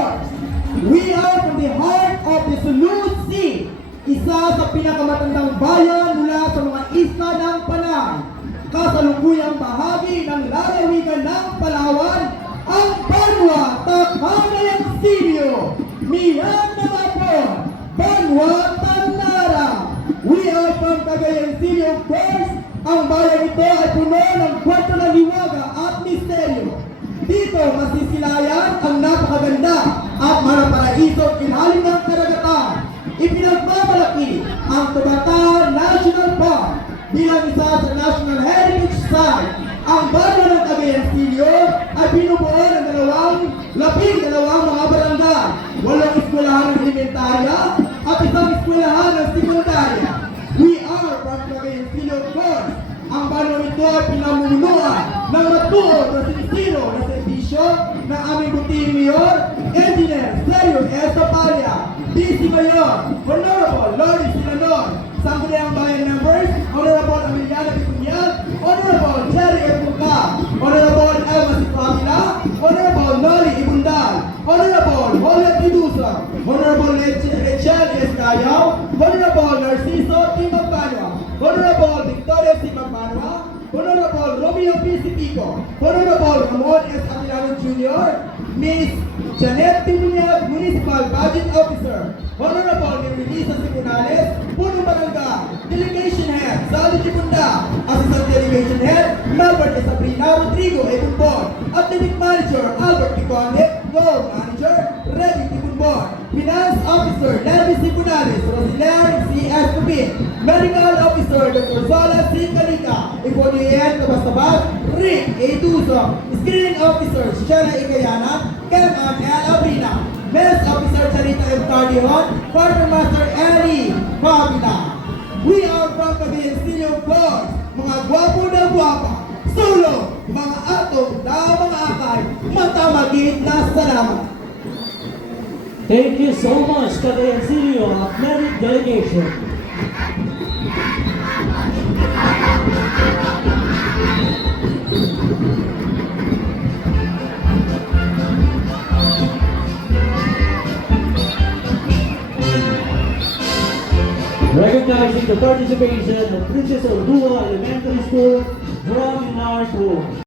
Force. We are from the heart of the Sulu Sea, isa sa pinakamatandang bayan mula sa mga isla ng Panay. Kasalukuyang bahagi ng lalawigan ng Palawan, ang Banwa Takhanayang Silyo, Miyan na Mapon, Banwa Tanara. We are from Cagayan Silyo, of course. Ang bayan ito ay puno ng kwento ng liwaga at misteryo. Dito masisilayan ang napakaganda at maraparaiso ilalim ng karagatan. Ipinagmamalaki ang Tubatan National Park bilang isa sa National Heritage Site. Ang baryo ng Cagayan Silyo ay binubuo ng labing-dalawang mga barangay, 8 eskwelahan ng elementarya at isang eskwelahan ng sekundarya. We are from Cagayan Silyo, of course. Ang baryo nito ay pinamumunuan ng matuod na sinisiro na servisyo ng aming buting mayor, Engineer Sergio S. Zapalia, DC Mayor, Honorable Lori Sinanor, Sangguniang Bayan Members, Honorable Emiliano Picuñal, Honorable Jerry Epuca, Honorable Elma Sipamila, Honorable Noli Ibundal, Honorable Joliet Idusa, Honorable Rachel Escayao, Honorable Narciso T. Magbanwa, Honorable Victoria C. Magbanwa, Honorable Romeo P. Sipico, Honorable Ramon S. Atilano Jr., Miss Janet Timuñag, Municipal Budget Officer, Honorable Melissa Sipunales, Punong Barangay, Delegation Head, Sally Jibunda, Assistant Delegation Head, Melbourne Sabrina Rodrigo Ebunbon, Athletic Manager, Albert Ticonde, Floor Manager, Reggie Tibunbon, Finance Officer, Levi Sipunales, Rosilian C. Escobin, Medical Officer, Dr. Zola C. Calica, Iponien Tabastabas, Rick A. Tuso, Screening Officer, Shana Ikayana, Kem M. L. Abrina, Men's Officer Charita M. Cardihon, Quartermaster Ellie Pamela. We are from Cagayan Silyo, of course, mga gwapo na gwapa, solo, mga atong na mga akay, matamagit na salamat. Thank you so much, Cagayan Silyo Athletic Delegation. Recognizing the participation of Princess Ordua Elementary School from Narco.